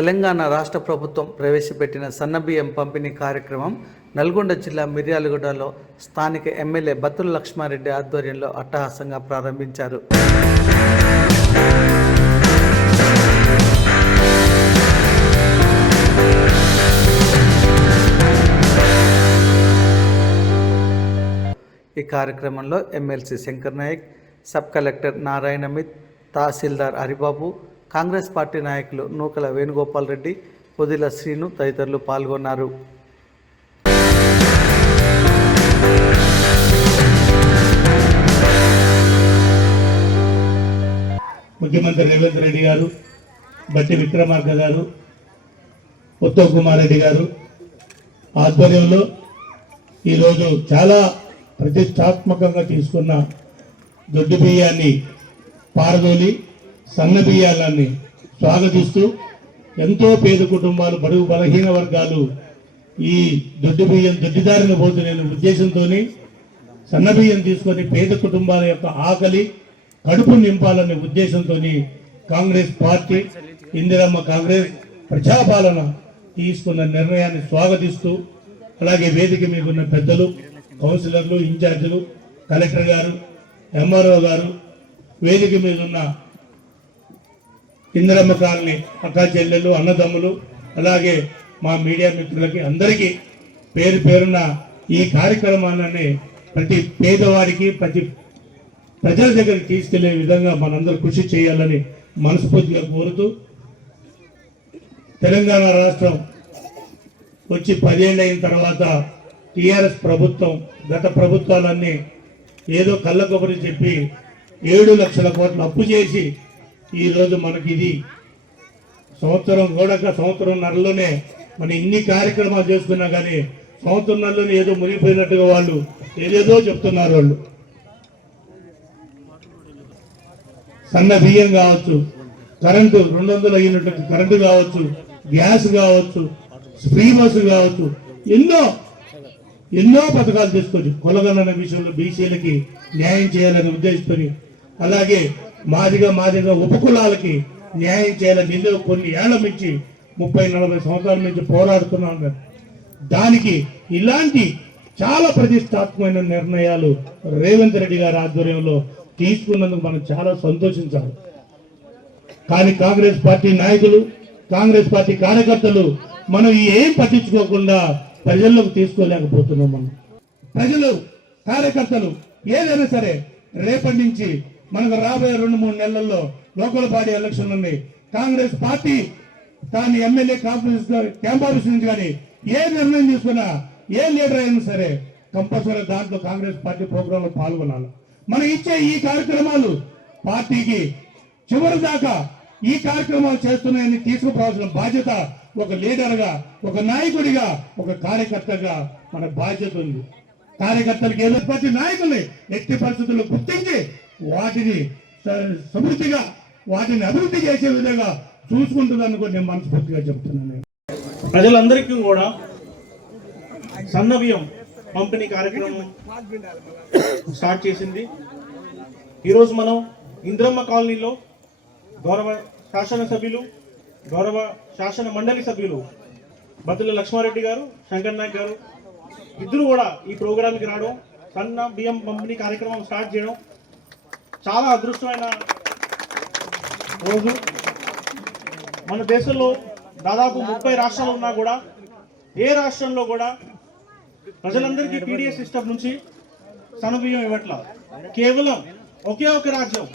తెలంగాణ రాష్ట్ర ప్రభుత్వం ప్రవేశపెట్టిన సన్నబియ్యం పంపిణీ కార్యక్రమం నల్గొండ జిల్లా మిర్యాలగూడలో స్థానిక ఎమ్మెల్యే బత్తుల లక్ష్మారెడ్డి ఆధ్వర్యంలో అట్టహాసంగా ప్రారంభించారు. ఈ కార్యక్రమంలో MLC Shankar Naik sub collector Narayana myth tahsildar Haribabu Congress party నాయకులు నూకల వేణుగోపాల్ రెడ్డి పొదిల శ్రీను తదితరులు పాల్గొన్నారు. ముఖ్యమంత్రి రేవంత్ రెడ్డి గారు బట్టి విక్రమార్క గారు ఉత్తమ్ కుమార్ రెడ్డి గారు ఆధ్వర్యంలో ఈరోజు చాలా ప్రతిష్టాత్మకంగా తీసుకున్న దొడ్డు బియ్యాన్ని పారదోలి సన్నబియ్యాలని స్వాగతిస్తూ ఎంతో పేద కుటుంబాలు బడుగు బలహీన వర్గాలు ఈ దొడ్డు బియ్యం దొడ్డిదారిన పోతున్న ఉద్దేశంతో సన్నబియ్యం తీసుకొని పేద కుటుంబాల యొక్క ఆకలి కడుపు నింపాలనే ఉద్దేశంతో కాంగ్రెస్ పార్టీ ఇందిరమ్మ కాంగ్రెస్ ప్రజాపాలన తీసుకున్న నిర్ణయాన్ని స్వాగతిస్తూ అలాగే వేదిక మీకున్న పెద్దలు కౌన్సిలర్లు ఇన్ఛార్జీలు కలెక్టర్ గారు ఎంఆర్ఓ గారు వేదిక మీద ఉన్న ఇందిరమ్మ కాలనీ అక్కా చెల్లెలు అన్నదమ్ములు అలాగే మా మీడియా మిత్రులకి అందరికీ పేరు పేరున ఈ కార్యక్రమాన్ని ప్రతి పేదవాడికి ప్రతి ప్రజల దగ్గరికి తీసుకెళ్ళే విధంగా మనందరూ కృషి చేయాలని మనస్ఫూర్తిగా కోరుతూ తెలంగాణ రాష్ట్రం వచ్చి పదేళ్ళు అయిన తర్వాత టీఆర్ఎస్ ప్రభుత్వం గత ప్రభుత్వాలన్నీ ఏదో కళ్ళకొబ్బరి చెప్పి ఏడు లక్షల కోట్లు అప్పు చేసి ఈరోజు మనకి ఇది సంవత్సరం కూడా సంవత్సరంన్నరలోనే మనం ఇన్ని కార్యక్రమాలు చేసుకున్నా కానీ సంవత్సరంన్నరలోనే ఏదో మునిగిపోయినట్టుగా వాళ్ళు ఏదేదో చెప్తున్నారు వాళ్ళు. సన్న బియ్యం కావచ్చు కరెంటు రెండు వందలు అయినటువంటి కరెంటు కావచ్చు గ్యాస్ కావచ్చు ఫ్రీ బస్సు కావచ్చు ఎన్నో ఎన్నో పథకాలు తీసుకొచ్చి కొలగలన్న విషయంలో బీసీలకి న్యాయం చేయాలనే ఉద్దేశించుకొని అలాగే మాదిగా మాదిగా ఉపకులాలకి న్యాయం చేయాలని ఎన్నో కొన్ని ఏళ్ళ నుంచి ముప్పై నలభై సంవత్సరాల నుంచి పోరాడుతున్నాం కదా. దానికి ఇలాంటి చాలా ప్రతిష్టాత్మకమైన నిర్ణయాలు రేవంత్ రెడ్డి గారి ఆధ్వర్యంలో తీసుకున్నందుకు మనం చాలా సంతోషించాలి కానీ కాంగ్రెస్ పార్టీ నాయకులు కాంగ్రెస్ పార్టీ కార్యకర్తలు మనం ఏం పట్టించుకోకుండా ప్రజల్లోకి తీసుకోలేకపోతున్నాం మనం ప్రజలు కార్యకర్తలు ఏదైనా సరే రేపటి నుంచి మనకు రాబోయే రెండు మూడు నెలల్లో లోకల్ బాడీ ఎలక్షన్లు ఉన్నాయి కాంగ్రెస్ పార్టీ దాని ఎమ్మెల్యే కాన్ఫరెన్స్ క్యాంప్ ఆఫీస్ నుంచి కానీ ఏ నిర్ణయం తీసుకున్నా ఏ లీడర్ అయినా సరే కంపల్సరీ దాంట్లో కాంగ్రెస్ పార్టీ ప్రోగ్రామ్లో పాల్గొనాలి. మనం ఇచ్చే ఈ కార్యక్రమాలు పార్టీకి చివరి దాకా ఈ కార్యక్రమాలు చేస్తున్నాయని తీసుకుపోవాల్సిన బాధ్యత ఒక లీడర్గా ఒక నాయకుడిగా ఒక కార్యకర్తగా మన బాధ్యత ఉంది. కార్యకర్తలకు ఏదో ప్రతి నాయకుల్ని ఎట్టి పరిస్థితుల్లో గుర్తించి వాటిని సమృద్ధిగా వాటిని అభివృద్ధి చేసే విధంగా చూసుకుంటుందని కూడా నేను మనస్ఫూర్తిగా చెప్తున్నాను. ప్రజలందరికీ కూడా సన్న బియ్యం పంపిణీ కార్యక్రమం స్టార్ట్ చేసింది. ఈరోజు మనం ఇంద్రమ్మ కాలనీలో గౌరవ శాసనసభ్యులు గౌరవ శాసన మండలి సభ్యులు బతుల లక్ష్మారెడ్డి గారు శంకర్ నాయక్ గారు ఇద్దరు కూడా ఈ ప్రోగ్రామ్కి రావడం సన్న బియ్యం పంపిణీ కార్యక్రమం స్టార్ట్ చేయడం చాలా అదృష్టమైన రోజు. మన దేశంలో దాదాపు ముప్పై రాష్ట్రాలు ఉన్నా కూడా ఏ రాష్ట్రంలో కూడా ప్రజలందరికీ టీడీఎస్ సిస్టమ్ నుంచి సన్నబియ్యం ఇవ్వట్ల. కేవలం ఒకే ఒక రాజ్యం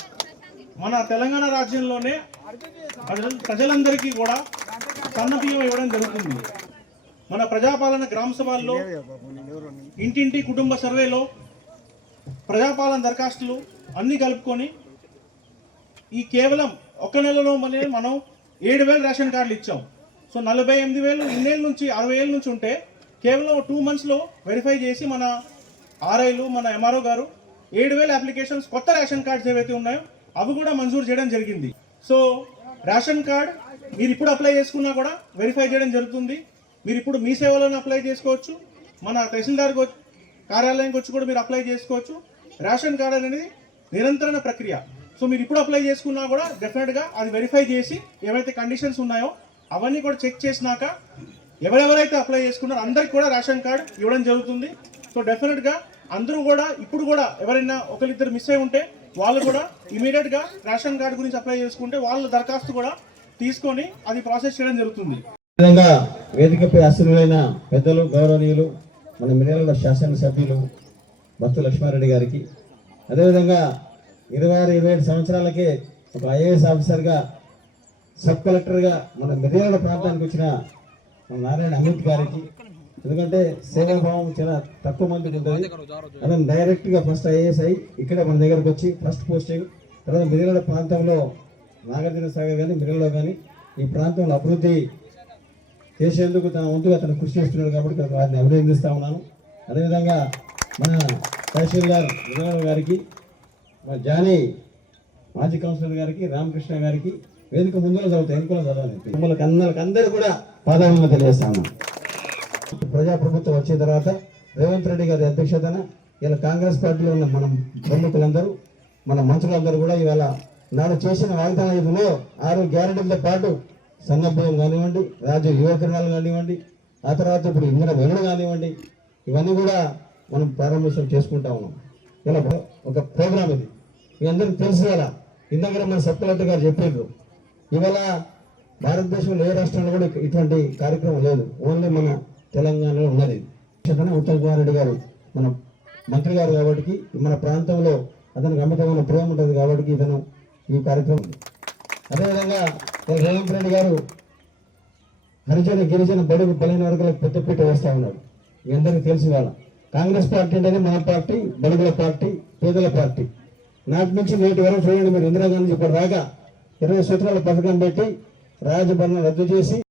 మన తెలంగాణ రాజ్యంలోనే ప్రజలందరికీ కూడా సన్నబియ్యం ఇవ్వడం జరుగుతుంది. మన ప్రజాపాలన గ్రామ సభల్లో ఇంటింటి కుటుంబ సర్వేలో ప్రజాపాలన దరఖాస్తులు అన్ని కలుపుకొని ఈ కేవలం ఒక నెలలో మళ్ళీ మనం ఏడు వేలు రేషన్ కార్డులు ఇచ్చాం. సో నలభై ఎనిమిది వేలు ఇన్నేళ్ళ నుంచి అరవై ఏళ్ళ నుంచి ఉంటే కేవలం టూ మంత్స్లో వెరిఫై చేసి మన ఆర్ఐలు మన ఎంఆర్ఓ గారు ఏడు వేల అప్లికేషన్స్ కొత్త రేషన్ కార్డ్స్ ఏవైతే ఉన్నాయో అవి కూడా మంజూరు చేయడం జరిగింది. సో రేషన్ కార్డ్ మీరు ఇప్పుడు అప్లై చేసుకున్నా కూడా వెరిఫై చేయడం జరుగుతుంది. మీరు ఇప్పుడు మీ సేవలను అప్లై చేసుకోవచ్చు. మన తహసీల్దార్ గో- కార్యాలయానికి వచ్చి కూడా మీరు అప్లై చేసుకోవచ్చు. రేషన్ కార్డ్ అనేది నిరంతరణ ప్రక్రియ. సో మీరు ఇప్పుడు అప్లై చేసుకున్నా కూడా డెఫినెట్గా అది వెరిఫై చేసి ఏవైతే కండిషన్స్ ఉన్నాయో అవన్నీ కూడా చెక్ చేసినాక ఎవరెవరైతే అప్లై చేసుకున్నారో అందరికి కూడా రేషన్ కార్డు ఇవ్వడం జరుగుతుంది. సో డెఫినెట్గా అందరూ కూడా ఇప్పుడు కూడా ఎవరైనా ఒకరిద్దరు మిస్ అయి ఉంటే వాళ్ళు కూడా ఇమీడియట్గా రేషన్ కార్డు గురించి అప్లై చేసుకుంటే వాళ్ళ దరఖాస్తు కూడా తీసుకొని అది ప్రాసెస్ చేయడం జరుగుతుంది. విధంగా వేదికపై అసలులైన పెద్దలు గౌరవనీయులు మన మిర్యాల శాసనసభ్యులు భక్తు లక్ష్మారెడ్డి గారికి అదేవిధంగా ఇరవై ఆరు ఇరవై ఏడు సంవత్సరాలకే ఒక ఐఏఎస్ ఆఫీసర్గా సబ్ కలెక్టర్గా మన మిర్యాల ప్రాంతానికి వచ్చిన మన నారాయణ అమిత్ గారికి. ఎందుకంటే సేవాభావం చాలా తక్కువ మందికి ఉంటుంది. అతను డైరెక్ట్గా ఫస్ట్ ఐఏఎస్ అయ్యి ఇక్కడే మన దగ్గరకు వచ్చి ఫస్ట్ పోస్టింగ్ తర్వాత మిర్యాల ప్రాంతంలో నాగార్జున సాగర్ కానీ మిర్యాలలో కానీ ఈ ప్రాంతంలో అభివృద్ధి చేసేందుకు తన వంతుగా తను కృషి చేస్తున్నాడు కాబట్టి వారిని అభినందిస్తా ఉన్నాను. అదేవిధంగా మన తహసీల్దార్ విజయవాడ గారికి మన జానీ మాజీ కౌన్సిలర్ గారికి రామకృష్ణ గారికి వేదిక ముందులో చదువుతాయి ఎందుకు చదవాలి. మిమ్మల్ని అందరికి అందరూ కూడా పాదాలను తెలియజేస్తాను. ప్రజాప్రభుత్వం వచ్చిన తర్వాత రేవంత్ రెడ్డి గారి అధ్యక్షతన ఇలా కాంగ్రెస్ పార్టీలో ఉన్న మనం ప్రముఖులందరూ మన మంత్రులందరూ కూడా ఇవాళ నాడు చేసిన వాగ్దాన ఆరు గ్యారెంటీలతో పాటు సన్నభయం కానివ్వండి రాజు యువకిరణాలు కానివ్వండి ఆ తర్వాత ఇప్పుడు ఇంధన వెనుడు కానివ్వండి ఇవన్నీ కూడా మనం ప్రారంభోత్సవం చేసుకుంటా ఉన్నాం. ఇలా ఒక ప్రోగ్రామ్ ఇది. మీ అందరికీ తెలుసు కదా ఇందాక మన సత్యవర్తి గారు చెప్పారు ఇవాళ భారతదేశంలో ఏ రాష్ట్రంలో కూడా ఇటువంటి కార్యక్రమం లేదు. ఓన్లీ మన తెలంగాణలో ఉన్నది. ఉత్తమ్ కుమార్ రెడ్డి గారు మన మంత్రి గారు కాబట్టి మన ప్రాంతంలో అతనికి అమితమైన ప్రేమ ఉంటుంది కాబట్టి ఇతను ఈ కార్యక్రమం అదేవిధంగా రేవంత్ రెడ్డి గారు హరిజన గిరిజన బడుగు బలైన వర్గాలకు పెద్దపీట వేస్తూ ఉన్నాడు మీ అందరికీ తెలిసి వాళ్ళ కాంగ్రెస్ పార్టీ అంటేనే మా పార్టీ బడుగుల పార్టీ పేదల పార్టీ. నాటి నుంచి నేటి వరకు చూడండి మీరు ఇందిరాగాంధీ ఇప్పుడు రాగా ఇరవై సూత్రాల పథకం పెట్టి రాజభరణ రద్దు చేసి